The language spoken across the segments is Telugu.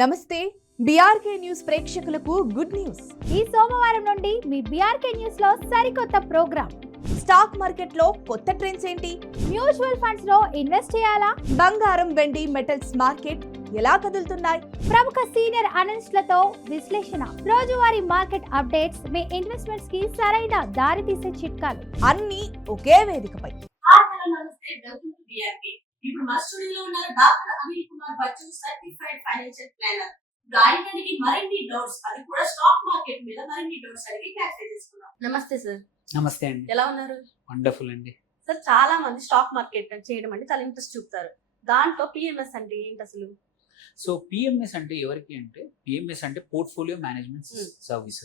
నమస్తే బీఆర్కే న్యూస్ ప్రేక్షకులకు గుడ్ న్యూస్. ఈ సోమవారం నుండి మీ బీఆర్కే న్యూస్ లో సరికొత్త ప్రోగ్రామ్. స్టాక్ మార్కెట్ లో కొత్త ట్రెండ్స్ ఏంటి? మ్యూచువల్ ఫండ్స్ లో ఇన్వెస్ట్ చేయాలా? బంగారం, వెండి, మెటల్స్ మార్కెట్ ఎలా కదులుతున్నాయి? ప్రముఖ సీనియర్ అనలిస్టులతో విశ్లేషణ, రోజువారీ మార్కెట్ అప్డేట్స్, మీ ఇన్వెస్ట్మెంట్స్ కి సరైన దారి తీసే చిట్కాలు అన్ని ఒకే వేదికపై. ఇప్పుడు మా స్టూడియోలో ఉన్నారు doctor Anil Kumar Bachchu, certified financial planner. ఆయనకి మరిన్ని డౌట్స్, అది కూడా స్టాక్ మార్కెట్ మీద మరిన్ని డౌట్స్ అడిగి క్లారిఫై చేసుకున్నాం. నమస్తే సార్. నమస్తే అండి. ఎలా ఉన్నారు? వండర్ఫుల్ అండి. సార్, చాలా మంది స్టాక్ మార్కెట్ చేయడం అంటే చాలా ఇంట్రెస్ట్ చూపుతారు. దాంట్లో పిఎంఎస్ అంటే ఏంటి అసలు? సో పిఎంఎస్ అంటే ఎవరికి అంటే, పిఎంఎస్ అంటే పోర్ట్ఫోలియో మేనేజ్మెంట్ సర్వీస్.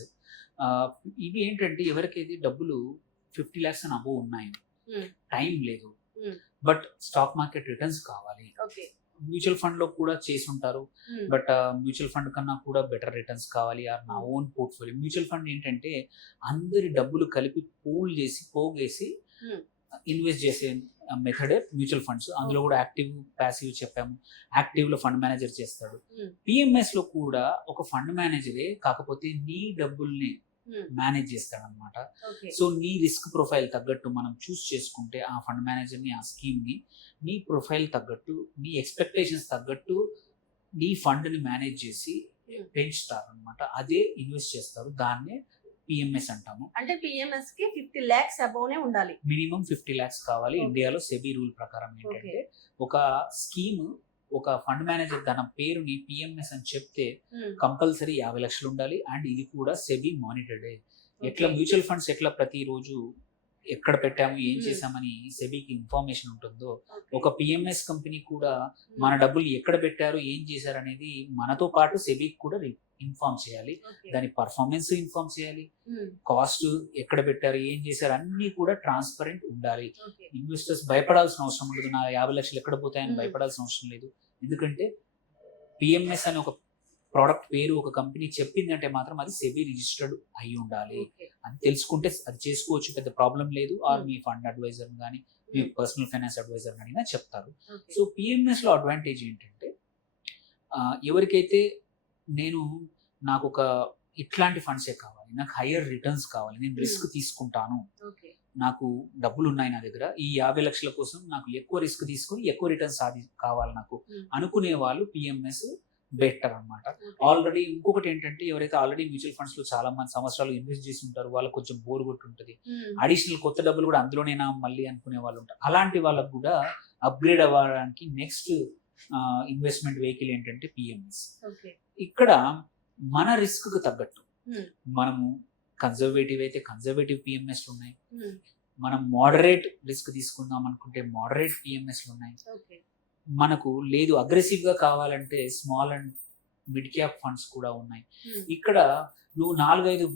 ఇవి ఏంటంటే ఎవరికైతే డబ్బులు 50 lakhs అని అబోవ్ ఉన్నాయి, టైం లేదు, బట్ స్టాక్ మార్కెట్ రిటర్న్స్ కావాలి. మ్యూచువల్ ఫండ్ లో కూడా చేసి ఉంటారు, బట్ మ్యూచువల్ ఫండ్ కన్నా కూడా బెటర్ రిటర్న్స్ కావాలి. ఆర్ నా ఓన్ పోర్ట్ఫోలియో. మ్యూచువల్ ఫండ్ ఏంటంటే అందరి డబ్బులు కలిపి పూల్ చేసి పోగేసి ఇన్వెస్ట్ చేసే మెథడే మ్యూచువల్ ఫండ్స్. అందులో కూడా యాక్టివ్, ప్యాసివ్ చెప్పాము. యాక్టివ్ లో ఫండ్ మేనేజర్ చేస్తాడు. పిఎంఎస్ లో కూడా ఒక ఫండ్ మేనేజరే, కాకపోతే నీ డబ్బుల్ని మేనేజ్ చేస్తాడు అనమాట. సో నీ రిస్క్ ప్రొఫైల్ తగ్గట్టు మనం చూస్ చేసుకుంటే ఆ ఫండ్ మేనేజర్ ని, ఆ స్కీమ్ ని నీ ప్రొఫైల్ తగ్గట్టు, నీ ఎక్స్పెక్టేషన్స్ తగ్గట్టు నీ ఫండ్ ని మేనేజ్ చేసి పెంచుతారు అనమాట. అదే ఇన్వెస్ట్ చేస్తారు. దాన్నే పిఎంఎస్ అంటాము. అంటే పిఎంఎస్ కి 50 lakhs అబోవ్ ఉండాలి. మినిమం 50 lakhs కావాలి. ఇండియాలో సెబీ రూల్ ప్రకారం ఏంటంటే, ఒక స్కీమ్, ఒక ఫండ్ మేనేజర్ తన పేరుని పిఎంఎస్ అని చెప్తే కంపల్సరీ 50 లక్షలు ఉండాలి. అండ్ ఇది కూడా సెబీ మానిటర్డే. ఎట్లా మ్యూచువల్ ఫండ్స్ ఎట్లా ప్రతిరోజు ఎక్కడ పెట్టాము, ఏం చేసామని సెబీకి ఇన్ఫర్మేషన్ ఉంటుందో, ఒక పిఎంఎస్ కంపెనీ కూడా మన డబ్బులు ఎక్కడ పెట్టారు, ఏం చేశారు అనేది మనతో పాటు సెబీకి కూడా ఇన్ఫార్మ్ చేయాలి. దాని పర్ఫార్మెన్స్ ఇన్ఫార్మ్ చేయాలి. కాస్ట్ ఎక్కడ పెట్టారు, ఏం చేశారు అన్ని కూడా ట్రాన్స్పరెంట్ ఉండాలి. ఇన్వెస్టర్స్ భయపడాల్సిన అవసరం ఉండదు. నా 50 లక్షలు ఎక్కడ పోతాయని భయపడాల్సిన అవసరం లేదు. ఎందుకంటే పిఎంఎస్ అని ఒక ప్రోడక్ట్ పేరు ఒక కంపెనీ చెప్పిందంటే మాత్రం అది సెబీ రిజిస్టర్డ్ అయి ఉండాలి. అది తెలుసుకుంటే అది చేసుకోవచ్చు, పెద్ద ప్రాబ్లం లేదు. ఆర్ మీ ఫండ్ అడ్వైజర్ కానీ మీ పర్సనల్ ఫైనాన్స్ అడ్వైజర్ కానీ చెప్తారు. సో పిఎంఎస్ లో అడ్వాంటేజ్ ఏంటంటే, ఎవరికైతే నాకు ఒక ఇట్లాంటి ఫండ్సే కావాలి, నాకు హయ్యర్ రిటర్న్స్ కావాలి, నేను రిస్క్ తీసుకుంటాను, నాకు డబ్బులు ఉన్నాయి నా దగ్గర, ఈ 50 లక్షల కోసం నాకు ఎక్కువ రిస్క్ తీసుకుని ఎక్కువ రిటర్న్స్ కావాలి నాకు అనుకునే వాళ్ళు పిఎంఎస్ బెటర్ అనమాట. ఆల్రెడీ ఇంకొకటి ఏంటంటే, ఎవరైతే ఆల్రెడీ మ్యూచువల్ ఫండ్స్ లో చాలా మంది సంవత్సరాలు ఇన్వెస్ట్ చేసి ఉంటారు, వాళ్ళకి కొంచెం బోర్ కొట్టుంటది, అడిషనల్ కొత్త డబ్బులు కూడా అందులోనేనా మళ్ళీ అనుకునే వాళ్ళు ఉంటారు. అలాంటి వాళ్ళకు కూడా అప్గ్రేడ్ అవ్వడానికి నెక్స్ట్ ఇన్వెస్ట్మెంట్ వెహికల్ ఏంటంటే పిఎంఎస్. ఇక్కడ మన రిస్క్ కు తగ్గట్టు మనము కన్జర్వేటివ్ అయితే కన్జర్వేటివ్ పిఎంఎస్ ఉన్నాయి, మనం మోడరేట్ రిస్క్ తీసుకుందాం అనుకుంటే మోడరేట్ పిఎంఎస్ ఉన్నాయి, మనకు లేదు అగ్రెసివ్ గా కావాలంటే small and mid cap funds కూడా ఉన్నాయి. ఇక్కడ నువ్వు 4-5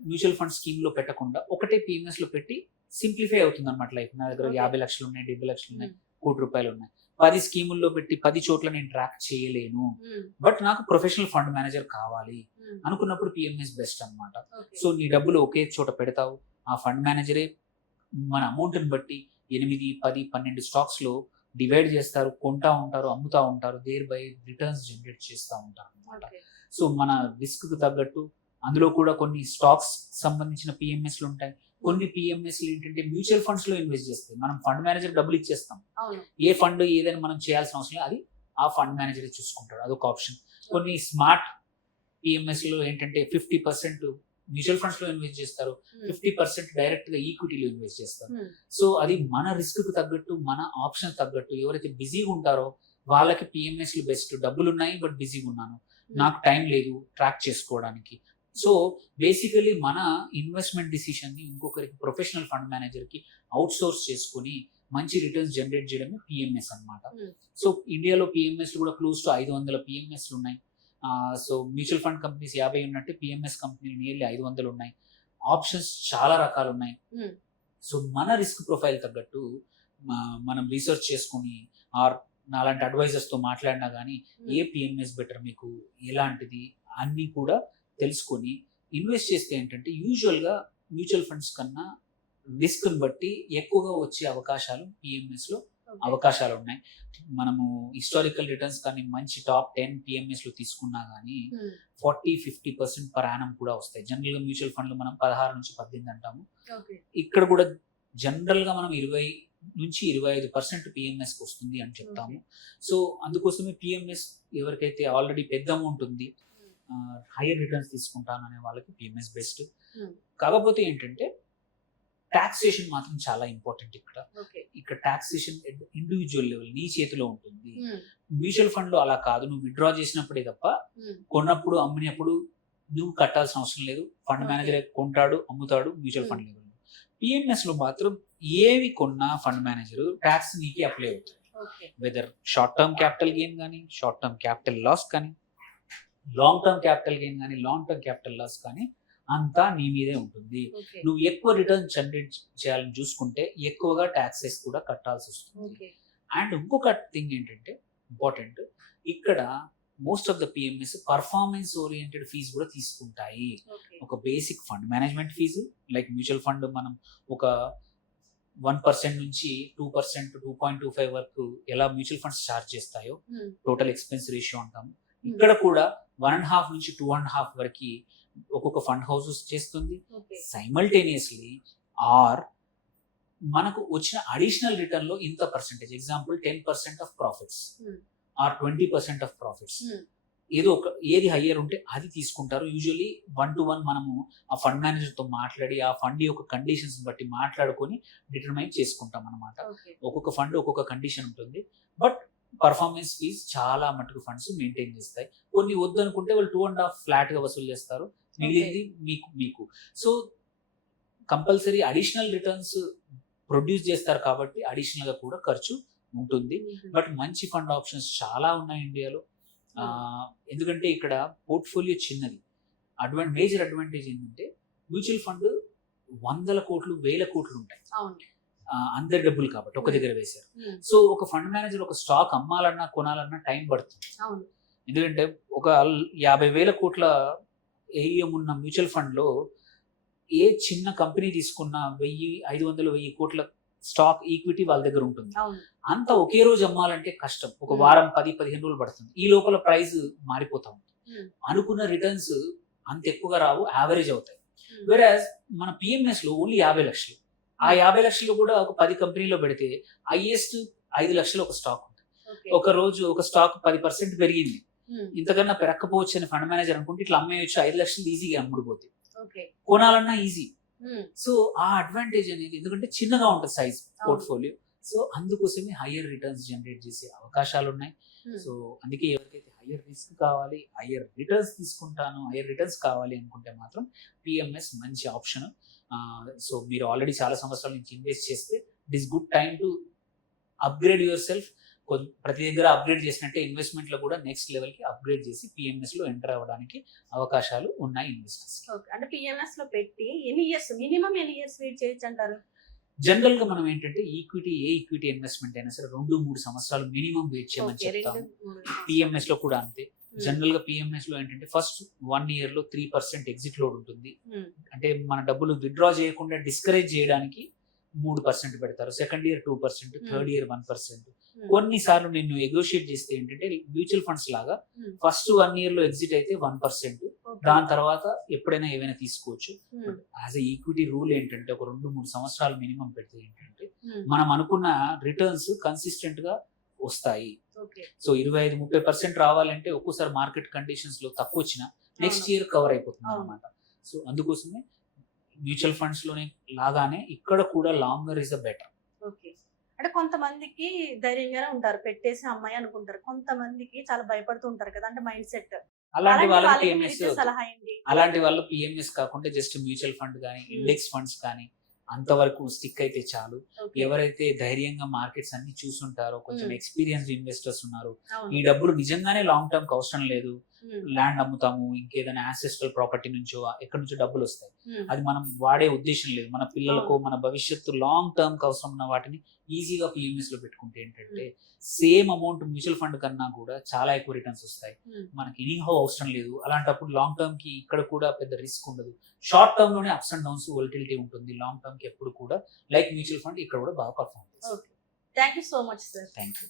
మ్యూచువల్ ఫండ్ స్కీమ్ లో పెట్టకుండా ఒకటే పిఎంఎస్ లో పెట్టి సింప్లిఫై అవుతుంది అనమాట లైఫ్. నా దగ్గర 50 లక్షలు ఉన్నాయి, 70 లక్షలు ఉన్నాయి, ₹1,00,00,000 ఉన్నాయి, 10 స్కీముల్లో పెట్టి 10 చోట్ల నేను ట్రాక్ చేయలేను, బట్ నాకు ప్రొఫెషనల్ ఫండ్ మేనేజర్ కావాలి అనుకున్నప్పుడు పిఎంఎస్ బెస్ట్ అనమాట. సో నీ డబ్బులు ఒకే చోట పెడతావు, ఆ ఫండ్ మేనేజరే మన అమౌంట్ ని బట్టి 8, 10, 12 స్టాక్స్ లో డివైడ్ చేస్తారు, కొంటా ఉంటారు, అమ్ముతా ఉంటారు, దేర్ బై రిటర్న్స్ జనరేట్ చేస్తూ ఉంటారు అనమాట. సో మన రిస్క్ కు తగ్గట్టు అందులో కూడా కొన్ని స్టాక్స్ సంబంధించిన పిఎంఎస్లు ఉంటాయి. కొన్ని పిఎంఎస్లు ఏంటంటే మ్యూచువల్ ఫండ్స్ లో ఇన్వెస్ట్ చేస్తాయి, మనం ఫండ్ మేనేజర్ డబ్బులు ఇచ్చేస్తాం, ఏ ఫండ్ ఏదైనా మనం చేయాల్సిన అవసరం లేదు, అది ఆ ఫండ్ మేనేజర్ చూసుకుంటాడు, అదొక ఆప్షన్. కొన్ని స్మార్ట్ పిఎంఎస్ లో ఏంటంటే 50% మ్యూచువల్ ఫండ్స్ లో ఇన్వెస్ట్ చేస్తారు, 50% డైరెక్ట్ గా ఈక్విటీలో ఇన్వెస్ట్ చేస్తారు. సో అది మన రిస్క్ కు తగ్గట్టు, మన ఆప్షన్ తగ్గట్టు, ఎవరైతే బిజీగా ఉంటారో వాళ్ళకి పిఎంఎస్లు బెస్ట్. డబ్బులు ఉన్నాయి బట్ బిజీగా ఉన్నాను, నాకు టైం లేదు ట్రాక్ చేసుకోవడానికి. సో బేసికలీ మన ఇన్వెస్ట్మెంట్ డిసిషన్ ని ఇంకొకరికి, ప్రొఫెషనల్ ఫండ్ మేనేజర్ కి అవుట్ సోర్స్ చేసుకుని మంచి రిటర్న్స్ జనరేట్ చేయడమే పిఎంఎస్ అనమాట. సో ఇండియాలో పిఎంఎస్ కూడా క్లోజ్ టు 500 పిఎంఎస్లు ఉన్నాయి. సో మ్యూచువల్ ఫండ్ కంపెనీస్ 50 ఉన్నట్టు పిఎంఎస్ కంపెనీలు నియర్లీ 500 ఉన్నాయి. ఆప్షన్స్ చాలా రకాలు ఉన్నాయి. సో మన రిస్క్ ప్రొఫైల్ తగ్గట్టు మనం రీసెర్చ్ చేసుకుని, ఆర్ నాలాంటి అడ్వైజర్స్ తో మాట్లాడినా కానీ ఏ పిఎంఎస్ బెటర్, మీకు ఎలాంటిది అన్ని కూడా తెలుసుకొని ఇన్వెస్ట్ చేస్తే ఏంటంటే, యూజువల్ గా మ్యూచువల్ ఫండ్స్ కన్నా రిస్క్ బట్టి ఎక్కువగా వచ్చే అవకాశాలు పిఎంఎస్ లో అవకాశాలు ఉన్నాయి. మనము హిస్టారికల్ రిటర్న్స్ కానీ మంచి టాప్ 10 PMS లో తీసుకున్నా కానీ 40-50% పర్ యానం కూడా వస్తాయి. జనరల్ గా మ్యూచువల్ ఫండ్లు మనం 16 నుంచి 18 అంటాము. ఇక్కడ కూడా జనరల్ గా మనం 20 నుంచి 25% PMS కి వస్తుంది అని చెప్తాము. సో అందుకోసమే PMS ఎవరికైతే ఆల్రెడీ పెద్ద అమౌంట్ ఉంది, హైయర్ రిటర్న్స్ తీసుకుంటాను అనే వాళ్ళకి PMS బెస్ట్. కాకపోతే ఏంటంటే టాక్సేషన్ మాత్రం చాలా ఇంపార్టెంట్. ఇక్కడ టాక్సేషన్ ఇండివిజువల్ లెవెల్ నీ చేతిలో ఉంటుంది. మ్యూచువల్ ఫండ్ లో అలా కాదు, నువ్వు విత్డ్రా చేసినప్పుడే తప్ప కొన్నప్పుడు అమ్మినప్పుడు నువ్వు కట్టాల్సిన అవసరం లేదు. ఫండ్ మేనేజర్ కొంటాడు, అమ్ముతాడు మ్యూచువల్ ఫండ్ లెవెల్. PMS లో మాత్రం ఏవి కొన్నా ఫండ్ మేనేజర్ ట్యాక్స్ నీకే అప్లై అవుతుంది. Whether short term capital gain కానీ, షార్ట్ టర్మ్ క్యాపిటల్ లాస్ కానీ, లాంగ్ టర్మ్ క్యాపిటల్ గెయిన్ కానీ, లాంగ్ టర్మ్ క్యాపిటల్ లాస్ కానీ, అంతా నీ మీదే ఉంటుంది. నువ్వు ఎక్కువ రిటర్న్ జనరేట్ చేయాలని చూసుకుంటే ఎక్కువగా ట్యాక్సెస్ కూడా కట్టాల్సి వస్తుంది. అండ్ ఇంకొక థింగ్ ఏంటంటే ఇంపార్టెంట్, ఇక్కడ most of the PMS performance oriented fee కూడా తీసుకుంటాయి. ఒక basic fund management fee, like mutual fund మనం ఒక 1% నుంచి 2%, 2.25 వరకు ఎలా మ్యూచువల్ ఫండ్స్ ఛార్జ్ చేస్తాయో టోటల్ ఎక్స్పెన్స్ రేషియో అంటాము. ఇక్కడ కూడా 1.5 నుంచి 2.5 వరకు ఒక్కొక్క ఫండ్ హౌస్ చేస్తుంది. సైమల్టేనియస్లీ ఆర్ మనకు వచ్చిన అడిషనల్ రిటర్న్ లో ఇంత percentage, example 10% of profits or 20% of profits, ఏది హయ్యర్ ఉంటే అది తీసుకుంటారు. యూజువల్లీ 1-to-1 మనము ఆ ఫండ్ మేనేజర్ తో మాట్లాడి ఆ ఫండ్ యొక్క కండిషన్స్ బట్టి మాట్లాడుకొని డిటర్మైన్ చేసుకుంటాం అనమాట. ఒక్కొక్క ఫండ్ ఒక్కొక్క కండిషన్ ఉంటుంది. బట్ పర్ఫార్మెన్స్ ఫీజ్ చాలా మటుకు ఫండ్స్ మెయింటైన్ చేస్తాయి. కొన్ని వద్దు అనుకుంటే వాళ్ళు 2.5 ఫ్లాట్ గా వసూలు చేస్తారు, మిగిలింది మీకు. So compulsory additional returns produce చేస్తారు కాబట్టి అడిషనల్ గా కూడా ఖర్చు ఉంటుంది. బట్ మంచి ఫండ్ ఆప్షన్స్ చాలా ఉన్నాయి ఇండియాలో. ఎందుకంటే ఇక్కడ పోర్ట్ఫోలియో చిన్నది. మేజర్ అడ్వాంటేజ్ ఏంటంటే మ్యూచువల్ ఫండ్ 100 కోట్లు 1000 కోట్లు ఉంటాయి, అందరి డబ్బులు కాబట్టి ఒక దగ్గర వేశారు. సో ఒక ఫండ్ మేనేజర్ ఒక స్టాక్ అమ్మాలన్నా కొనాలన్నా టైం పడుతుంది. ఎందుకంటే ఒక 50,000 కోట్ల AUM ఉన్న మ్యూచువల్ ఫండ్ లో ఏ చిన్న కంపెనీ తీసుకున్నా 1,500-1,000 కోట్ల స్టాక్ ఈక్విటీ వాళ్ళ దగ్గర ఉంటుంది. అంత ఒకే రోజు అమ్మాలంటే కష్టం. ఒక వారం 10-15 రోజులు పడుతుంది. ఈ లోపల ప్రైస్ మారిపోతా ఉంటుంది. అనుకున్న రిటర్న్స్ అంత ఎక్కువగా రావు, యావరేజ్ అవుతాయి. వెరాజ్ మన PMS లో ఓన్లీ 50 లక్షలు. ఆ 50 లక్షలు కూడా ఒక 10 కంపెనీలో పెడితే హైయెస్ట్ 5 లక్షలు ఒక స్టాక్ ఉంటుంది. ఒక రోజు ఒక స్టాక్ 10% పెరిగింది, ఇంతకన్నా పెరగకపోవచ్చు అని ఫండ్ మేనేజర్ అనుకుంటే ఇట్లా అమ్మేయచ్చు. 5 లక్షలు ఈజీగా అమ్ముడుపోతే కొనాలన్నా ఈజీ. సో ఆ అడ్వాంటేజ్ అనేది, ఎందుకంటే చిన్నగా ఉంటుంది సైజ్ పోర్ట్ఫోలియో, సో అందుకోసమే హయ్యర్ రిటర్న్స్ జనరేట్ చేసే అవకాశాలు ఉన్నాయి. సో అందుకే ఎవరికైతే హయ్యర్ రిస్క్ కావాలి, హయ్యర్ రిటర్న్స్ తీసుకుంటాను, హయ్యర్ రిటర్న్స్ కావాలి అనుకుంటే మాత్రం PMS మంచి ఆప్షన్. సో మీరు ఆల్రెడీ చాలా సంవత్సరాల నుంచి ఇన్వెస్ట్ చేస్తే it is good time to upgrade your self. ప్రతి దగ్గర అప్గ్రేడ్ చేసినట్టే ఇన్వెస్ట్మెంట్ లో కూడా నెక్స్ట్ లెవెల్ కి అప్గ్రేడ్ చేసి PMS లో ఎంటర్ అవ్వడానికి అవకాశాలు ఉన్నాయి ఇన్వెస్టర్స్. అంటే PMS లో పెట్టి మినిమం ఎన్ని ఇయర్స్ వెయిట్ చేయొచ్చు అంటారు? జనరల్ గా మనం ఏంటంటే ఈక్విటీ ఇన్వెస్ట్మెంట్ అయినా సరే 2-3 సంవత్సరాలు మినిమం వెయిట్ చేయమని చెప్తాము. PMS లో కూడా అంతే. జనరల్ గా PMS లో ఏంటంటే ఫస్ట్ 1 year లో 3% ఎగ్జిట్ లోడ్ ఉంటుంది. అంటే మన డబ్బులు విత్డ్రా చేయకుండా డిస్కరేజ్ చేయడానికి 3% పెడతారు. Second year 2%, third year 1%. కొన్నిసార్లు నేను నెగోషియేట్ చేస్తే ఏంటంటే మ్యూచువల్ ఫండ్స్ లాగా ఫస్ట్ 1 year లో ఎగ్జిట్ అయితే 1%, దాని తర్వాత ఎప్పుడైనా ఏమైనా తీసుకోవచ్చు. యాజ్ ఎ ఈక్విటీ రూల్ ఏంటంటే ఒక 2-3 సంవత్సరాలు మినిమం పెడితే ఏంటంటే మనం అనుకున్న రిటర్న్స్ కన్సిస్టెంట్ గా వస్తాయి. సో 25-30% రావాలంటే ఒక్కోసారి మార్కెట్ కండిషన్స్ లో తక్కువ వచ్చినా నెక్స్ట్ ఇయర్ కవర్ అయిపోతుంది అనమాట. సో అందుకోసమే మ్యూచువల్ ఫండ్స్ లోనే లాగానే ఇక్కడ కూడా లాంగర్ ఇస్ అ బెటర్. అంటే కొంతమందికి ధైర్యంగానే ఉంటారు, పెట్టేసి అమ్మాయి అనుకుంటారు. కొంతమందికి చాలా భయపడుతూ ఉంటారు కదా, అంటే మైండ్ సెట్. అలాంటి వాళ్ళు PMS కాకుండా జస్ట్ మ్యూచువల్ ఫండ్ కానీ ఇండెక్స్ ఫండ్స్ కానీ అంతవరకు స్టిక్ అయితే చాలు. ఎవరైతే ధైర్యంగా మార్కెట్స్ అన్ని చూసుంటారో, కొంచెం ఎక్స్పీరియన్స్డ్ ఇన్వెస్టర్స్ ఉన్నారు, ఈ డబ్బులు నిజంగానే లాంగ్ టర్మ్ కి అవసరం లేదు, ల్యాండ్ అమ్ముతాము, ఇంకేదైనా యాన్సెస్ట్రల్ ప్రాపర్టీ నుంచో ఎక్కడి నుంచో డబ్బులు వస్తాయి, అది మనం వాడే ఉద్దేశం లేదు, మన పిల్లలకు మన భవిష్యత్తు లాంగ్ టర్మ్ కి అవసరం ఉన్న వాటిని ఈజీగా PMS లో పెట్టుకుంటే ఏంటంటే సేమ్ అమౌంట్ మ్యూచువల్ ఫండ్ కన్నా కూడా చాలా ఎక్కువ రిటర్న్స్ వస్తాయి. మనకి ఎనీహౌ అవసరం లేదు. అలాంటప్పుడు లాంగ్ టర్మ్ కి ఇక్కడ కూడా పెద్ద రిస్క్ ఉండదు. షార్ట్ టర్మ్ లోనే అప్స్ అండ్ డౌన్స్ వోలటిలిటీ ఉంటుంది. లాంగ్ టర్మ్ కి ఎప్పుడు కూడా లైక్ మ్యూచువల్ ఫండ్ ఇక్కడ కూడా బాగా పర్ఫార్మ్ చేస్తుంది. Thank you so much sir. Thank you.